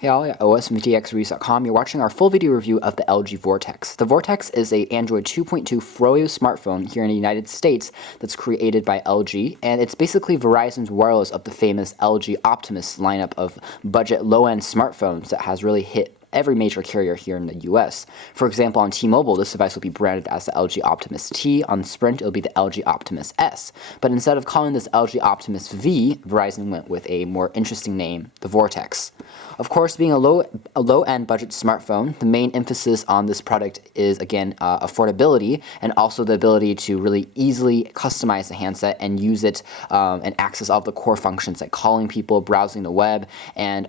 Hey all, at osmtxreviews.com. You're watching our full video review of the LG Vortex. The Vortex is a Android 2.2 Froyo smartphone here in the United States that's created by LG, and it's basically Verizon's wireless of the famous LG Optimus lineup of budget low-end smartphones that has really hit every major carrier here in the US. For example, on T-Mobile, this device will be branded as the LG Optimus T. On Sprint, it'll be the LG Optimus S. But instead of calling this LG Optimus V, Verizon went with a more interesting name, the Vortex. Of course, being a low-end budget smartphone, the main emphasis on this product is, again, affordability and also the ability to really easily customize the handset and use it and access all the core functions like calling people, browsing the web, and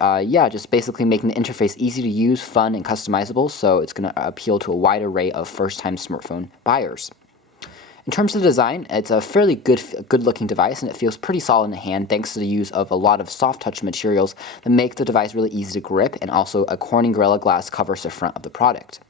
just basically making the interface easy to use, fun, and customizable, so it's going to appeal to a wide array of first-time smartphone buyers. In terms of design, it's a fairly good-looking device, and it feels pretty solid in the hand thanks to the use of a lot of soft-touch materials that make the device really easy to grip, and also a Corning Gorilla Glass covers the front of the product.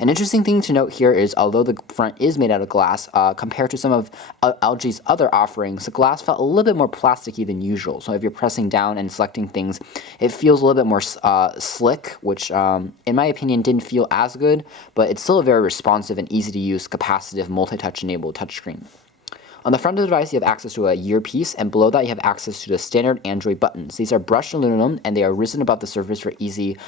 An interesting thing to note here is, although the front is made out of glass, compared to some of LG's other offerings, the glass felt a little bit more plasticky than usual. So if you're pressing down and selecting things, it feels a little bit more slick, which in my opinion didn't feel as good, but it's still a very responsive and easy to use capacitive multi-touch enabled touchscreen. On the front of the device, you have access to a earpiece, and below that you have access to the standard Android buttons. These are brushed aluminum, and they are risen above the surface for easy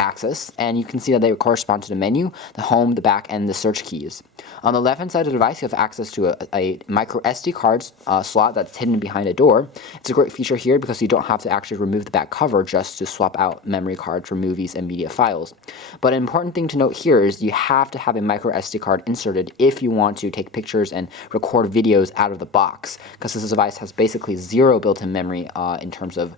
access, and you can see that they correspond to the menu, the home, the back, and the search keys. On the left-hand side of the device, you have access to a micro SD card slot that's hidden behind a door. It's a great feature here because you don't have to actually remove the back cover just to swap out memory cards for movies and media files. But an important thing to note here is you have to have a micro SD card inserted if you want to take pictures and record videos out of the box, because this device has basically zero built-in memory in terms of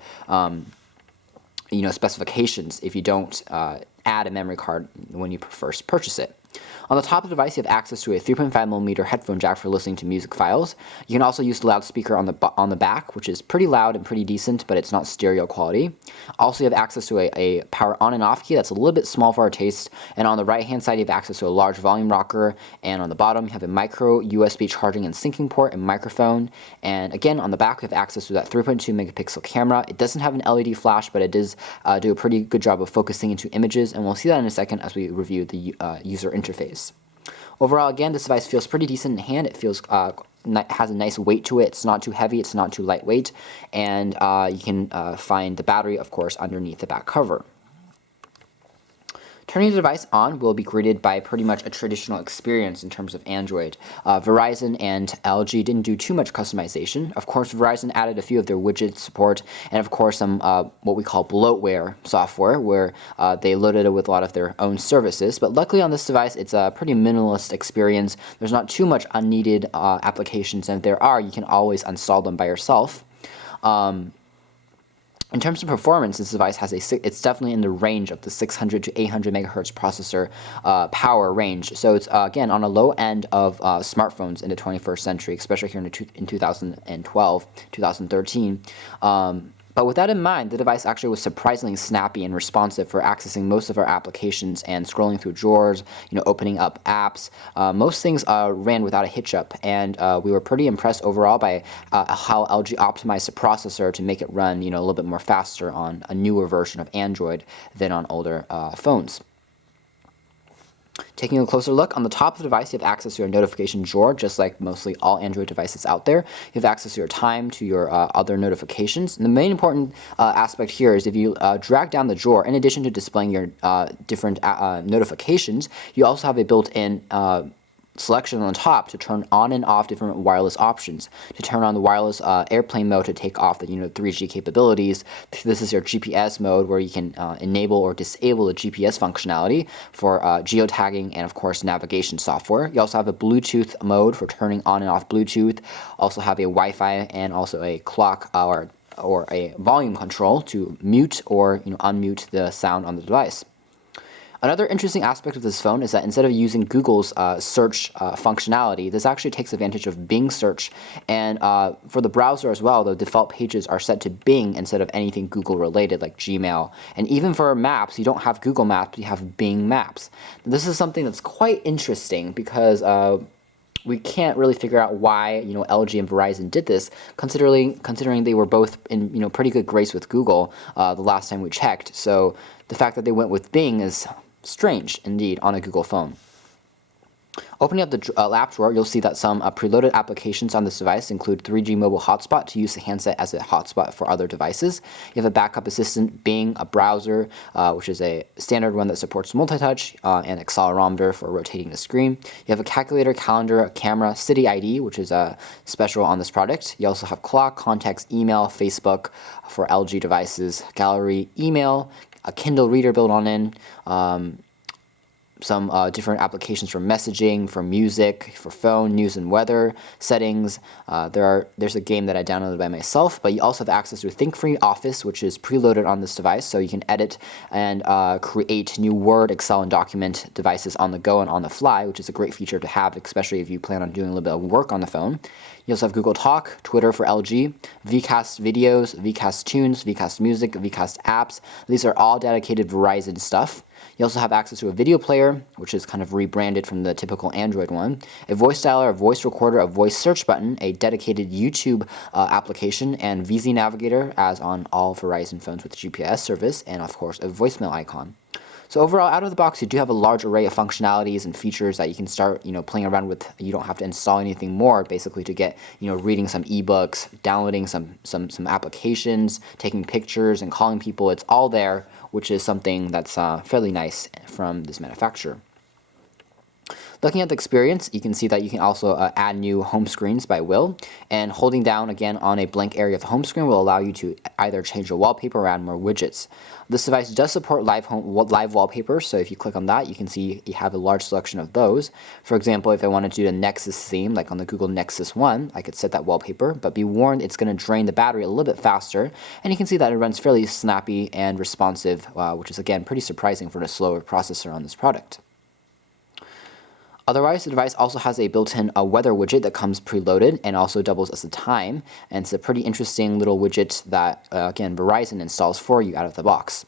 specifications if you don't add a memory card when you first purchase it. On the top of the device, you have access to a 3.5mm headphone jack for listening to music files. You can also use the loudspeaker on the back, which is pretty loud and pretty decent, but it's not stereo quality. Also, you have access to a power on and off key that's a little bit small for our taste. And on the right-hand side, you have access to a large volume rocker. And on the bottom, you have a micro USB charging and syncing port and microphone. And again, on the back, we have access to that 3.2 megapixel camera. It doesn't have an LED flash, but it does do a pretty good job of focusing into images. And we'll see that in a second as we review the user interface. Overall, again, this device feels pretty decent in hand. It feels has a nice weight to it. It's not too heavy, it's not too lightweight, and you can find the battery, of course, underneath the back cover. Turning the device on, we'll be greeted by pretty much a traditional experience in terms of Android. Verizon and LG didn't do too much customization. Of course, Verizon added a few of their widget support, and of course some what we call bloatware software, where they loaded it with a lot of their own services. But luckily on this device, it's a pretty minimalist experience. There's not too much unneeded applications, and if there are, you can always install them by yourself. In terms of performance, this device has it's definitely in the range of the 600 to 800 megahertz processor power range. So it's again on a low end of smartphones in the 21st century, especially here in 2012, 2013. But with that in mind, the device actually was surprisingly snappy and responsive for accessing most of our applications and scrolling through drawers, opening up apps. Most things ran without a hitch up, and we were pretty impressed overall by how LG optimized the processor to make it run, a little bit more faster on a newer version of Android than on older phones. Taking a closer look, on the top of the device, you have access to your notification drawer, just like mostly all Android devices out there. You have access to your time, to your other notifications. And the main important aspect here is if you drag down the drawer, in addition to displaying your different notifications, you also have a built-in selection on the top to turn on and off different wireless options. To turn on the wireless airplane mode to take off the 3G capabilities. This is your GPS mode, where you can enable or disable the GPS functionality for geotagging and of course navigation software. You also have a Bluetooth mode for turning on and off Bluetooth. Also have a Wi-Fi and also a clock or a volume control to mute or unmute the sound on the device. Another interesting aspect of this phone is that instead of using Google's search functionality, this actually takes advantage of Bing search. And for the browser as well, the default pages are set to Bing instead of anything Google related like Gmail. And even for maps, you don't have Google Maps, you have Bing Maps. This is something that's quite interesting because we can't really figure out why LG and Verizon did this, considering they were both in pretty good grace with Google the last time we checked. So the fact that they went with Bing is strange indeed on a Google phone. Opening up the app drawer, you'll see that some preloaded applications on this device include 3G mobile hotspot to use the handset as a hotspot for other devices. You have a backup assistant, Bing, a browser, which is a standard one that supports multi-touch, and accelerometer for rotating the screen. You have a calculator, calendar, a camera, City ID, which is special on this product. You also have clock, contacts, email, Facebook for LG devices, gallery, email, a Kindle reader built on in, some different applications for messaging, for music, for phone, news and weather, settings. There's a game that I downloaded by myself, but you also have access to ThinkFree Office, which is preloaded on this device, so you can edit and create new Word, Excel, and document devices on the go and on the fly, which is a great feature to have, especially if you plan on doing a little bit of work on the phone. You also have Google Talk, Twitter for LG, Vcast videos, Vcast tunes, Vcast music, Vcast apps. These are all dedicated Verizon stuff. You also have access to a video player, which is kind of rebranded from the typical Android one, a voice dialer, a voice recorder, a voice search button, a dedicated YouTube application, and VZ Navigator, as on all Verizon phones with GPS service, and of course a voicemail icon. So overall, out of the box, you do have a large array of functionalities and features that you can start, playing around with. You don't have to install anything more, basically, to get, reading some ebooks, downloading some applications, taking pictures, and calling people. It's all there, which is something that's fairly nice from this manufacturer. Looking at the experience, you can see that you can also add new home screens by will, and holding down again on a blank area of the home screen will allow you to either change the wallpaper or add more widgets. This device does support live wallpaper, so if you click on that, you can see you have a large selection of those. For example, if I wanted to do the Nexus theme, like on the Google Nexus One, I could set that wallpaper, but be warned it's going to drain the battery a little bit faster, and you can see that it runs fairly snappy and responsive, which is again pretty surprising for the slower processor on this product. Otherwise, the device also has a built-in weather widget that comes preloaded and also doubles as the time, and it's a pretty interesting little widget that, again, Verizon installs for you out of the box.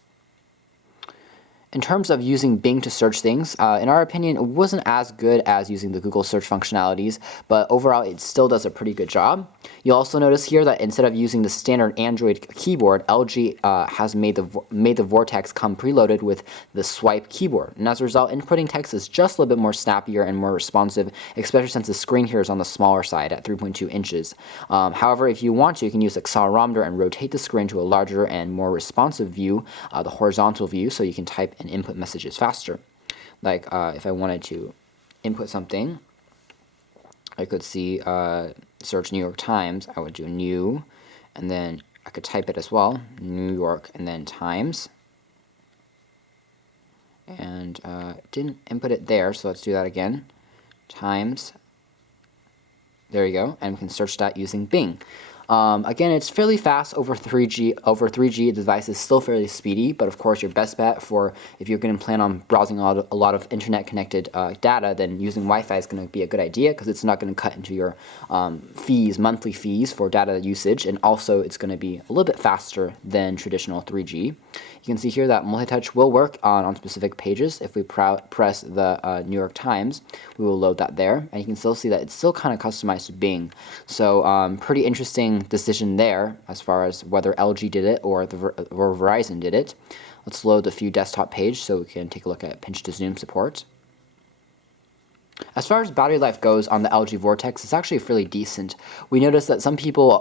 In terms of using Bing to search things, in our opinion, it wasn't as good as using the Google search functionalities, but overall it still does a pretty good job. You'll also notice here that instead of using the standard Android keyboard, LG has made the Vortex come preloaded with the swipe keyboard, and as a result, inputting text is just a little bit more snappier and more responsive, especially since the screen here is on the smaller side at 3.2 inches. However, if you want to, you can use accelerometer and rotate the screen to a larger and more responsive view, the horizontal view, so you can type and input messages faster. Like if I wanted to input something, I could see search New York Times. I would do new, and then I could type it as well, New York, and then Times. And didn't input it there, so let's do that again. Times. There you go, and we can search that using Bing. Again, it's fairly fast over 3G. Over 3G, the device is still fairly speedy, but of course, your best bet for if you're going to plan on browsing a lot of internet-connected data, then using Wi-Fi is going to be a good idea because it's not going to cut into your monthly fees for data usage, and also it's going to be a little bit faster than traditional 3G. You can see here that multi-touch will work on specific pages. If we press the New York Times, we will load that there, and you can still see that it's still kind of customized to Bing. So pretty interesting decision there as far as whether LG did it or Verizon did it. Let's load the View Desktop page so we can take a look at pinch to zoom support. As far as battery life goes on the LG Vortex, it's actually fairly decent. We noticed that some people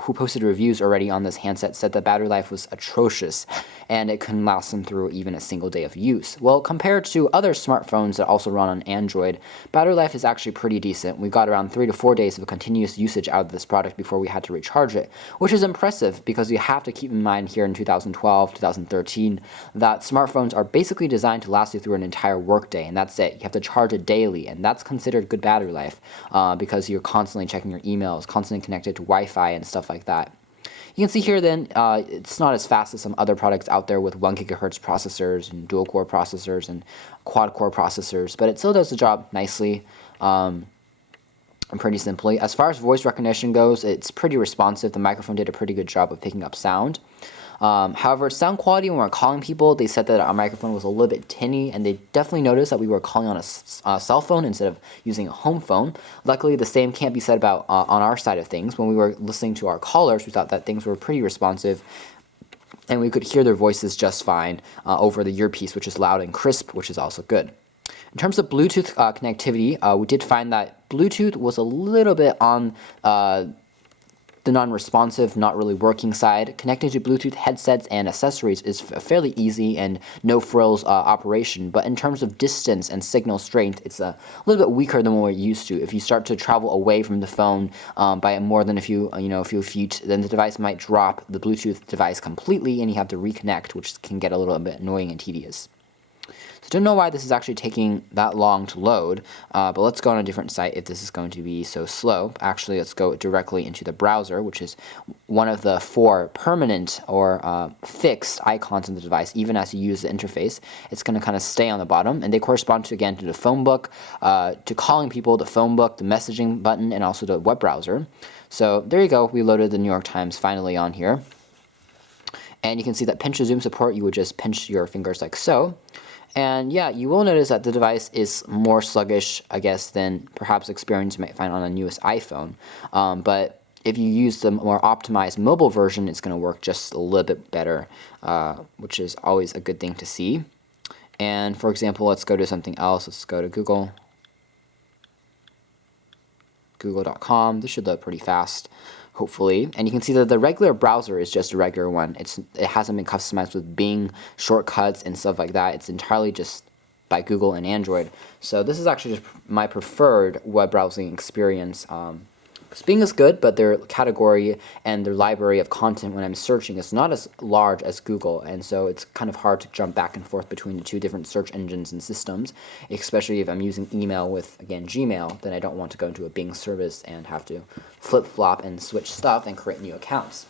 who posted reviews already on this handset said the battery life was atrocious, and it couldn't last them through even a single day of use. Well, compared to other smartphones that also run on Android, battery life is actually pretty decent. We got around 3 to 4 days of continuous usage out of this product before we had to recharge it, which is impressive because you have to keep in mind here in 2012, 2013, that smartphones are basically designed to last you through an entire workday, and that's it. You have to charge it daily, and that's considered good battery life because you're constantly checking your emails, constantly connected to Wi-Fi and stuff like that. You can see here then it's not as fast as some other products out there with 1 GHz processors and dual core processors and quad core processors, but it still does the job nicely and pretty simply. As far as voice recognition goes, it's pretty responsive. The microphone did a pretty good job of picking up sound. However, sound quality when we're calling people, they said that our microphone was a little bit tinny, and they definitely noticed that we were calling on a cell phone instead of using a home phone. Luckily, the same can't be said about on our side of things. When we were listening to our callers, we thought that things were pretty responsive, and we could hear their voices just fine over the earpiece, which is loud and crisp, which is also good. In terms of Bluetooth connectivity, we did find that Bluetooth was a little bit on the non-responsive, not really working side. Connecting to Bluetooth headsets and accessories is a fairly easy and no-frills operation, but in terms of distance and signal strength, it's a little bit weaker than what we're used to. If you start to travel away from the phone by more than a few feet, then the device might drop the Bluetooth device completely, and you have to reconnect, which can get a little bit annoying and tedious. So don't know why this is actually taking that long to load, but let's go on a different site if this is going to be so slow. Actually, let's go directly into the browser, which is one of the 4 permanent or fixed icons on the device. Even as you use the interface, it's going to kind of stay on the bottom, and they correspond to, again, to the phone book, to calling people, the phone book, the messaging button, and also the web browser. So there you go. We loaded the New York Times finally on here. And you can see that pinch to zoom support, you would just pinch your fingers like so. And yeah, you will notice that the device is more sluggish, I guess, than perhaps experience you might find on the newest iPhone. But if you use the more optimized mobile version, it's going to work just a little bit better, which is always a good thing to see. And for example, let's go to something else. Let's go to Google. Google.com. This should load pretty fast, hopefully. And you can see that the regular browser is just a regular one. It hasn't been customized with Bing shortcuts and stuff like that. It's entirely just by Google and Android. So this is actually just my preferred web browsing experience. Bing is good, but their category and their library of content when I'm searching is not as large as Google, and so it's kind of hard to jump back and forth between the 2 different search engines and systems, especially if I'm using email with, again, Gmail. Then I don't want to go into a Bing service and have to flip-flop and switch stuff and create new accounts.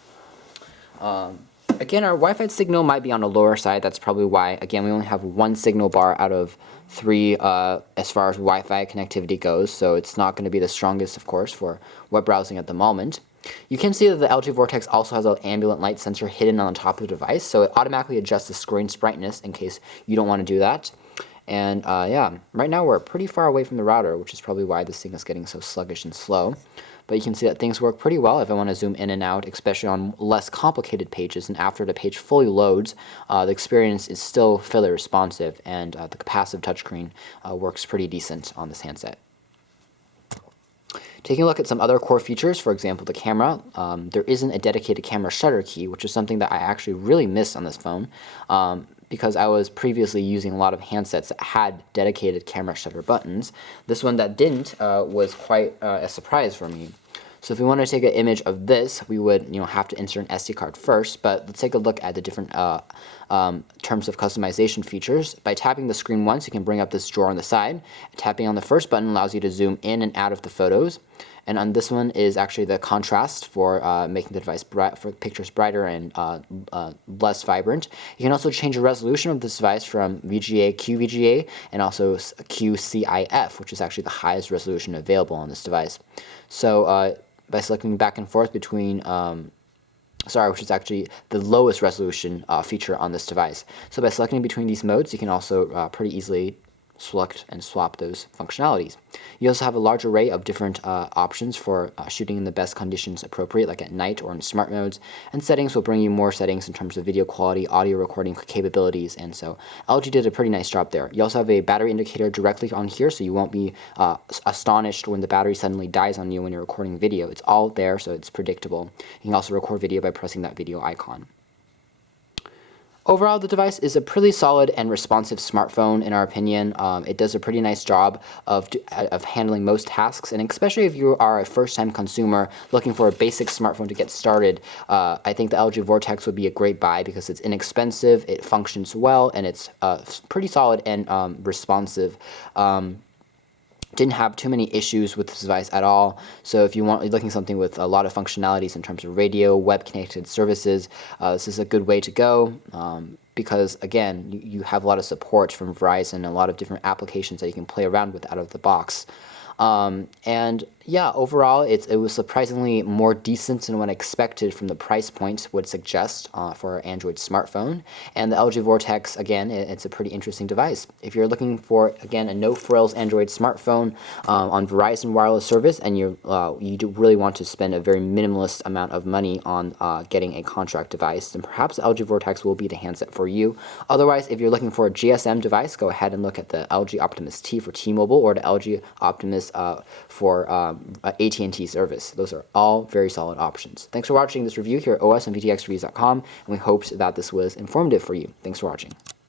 Again, our Wi-Fi signal might be on the lower side. That's probably why, again, we only have 1 signal bar out of 3 as far as Wi-Fi connectivity goes, so it's not going to be the strongest, of course, for web browsing at the moment. You can see that the LG Vortex also has an ambient light sensor hidden on the top of the device, so it automatically adjusts the screen's brightness in case you don't want to do that. And yeah, right now we're pretty far away from the router, which is probably why this thing is getting so sluggish and slow. But you can see that things work pretty well if I want to zoom in and out, especially on less complicated pages. And after the page fully loads, the experience is still fairly responsive, and the capacitive touchscreen works pretty decent on this handset. Taking a look at some other core features, for example, the camera, there isn't a dedicated camera shutter key, which is something that I actually really miss on this phone. Because I was previously using a lot of handsets that had dedicated camera shutter buttons. This one that didn't was quite a surprise for me. So if we want to take an image of this, we would have to insert an SD card first, but let's take a look at the different terms of customization features. By tapping the screen once, you can bring up this drawer on the side. Tapping on the first button allows you to zoom in and out of the photos. And on this one is actually the contrast for making the device for pictures brighter and less vibrant. You can also change the resolution of this device from VGA, QVGA, and also QCIF, which is actually the highest resolution available on this device. So by selecting back and forth between which is actually the lowest resolution feature on this device. So by selecting between these modes, you can also pretty easily select and swap those functionalities. You also have a large array of different options for shooting in the best conditions appropriate, like at night or in smart modes, and settings will bring you more settings in terms of video quality, audio recording capabilities, and so LG did a pretty nice job there. You also have a battery indicator directly on here, so you won't be astonished when the battery suddenly dies on you when you're recording video. It's all there, so it's predictable. You can also record video by pressing that video icon. Overall, the device is a pretty solid and responsive smartphone, in our opinion. It does a pretty nice job of handling most tasks, and especially if you are a first-time consumer looking for a basic smartphone to get started, I think the LG Vortex would be a great buy because it's inexpensive, it functions well, and it's pretty solid and responsive. Didn't have too many issues with this device at all. So if you're looking something with a lot of functionalities in terms of radio, web connected services, this is a good way to go because again, you have a lot of support from Verizon and a lot of different applications that you can play around with out of the box. And Yeah, overall, it was surprisingly more decent than what I expected from the price point would suggest for an Android smartphone. And the LG Vortex, again, it's a pretty interesting device. If you're looking for, again, a no-frills Android smartphone on Verizon wireless service, and you do really want to spend a very minimalist amount of money on getting a contract device, then perhaps the LG Vortex will be the handset for you. Otherwise, if you're looking for a GSM device, go ahead and look at the LG Optimus T for T-Mobile or the LG Optimus for AT&T service. Those are all very solid options. Thanks for watching this review here at os and vtxreviews.com, and we hope that this was informative for you. Thanks for watching.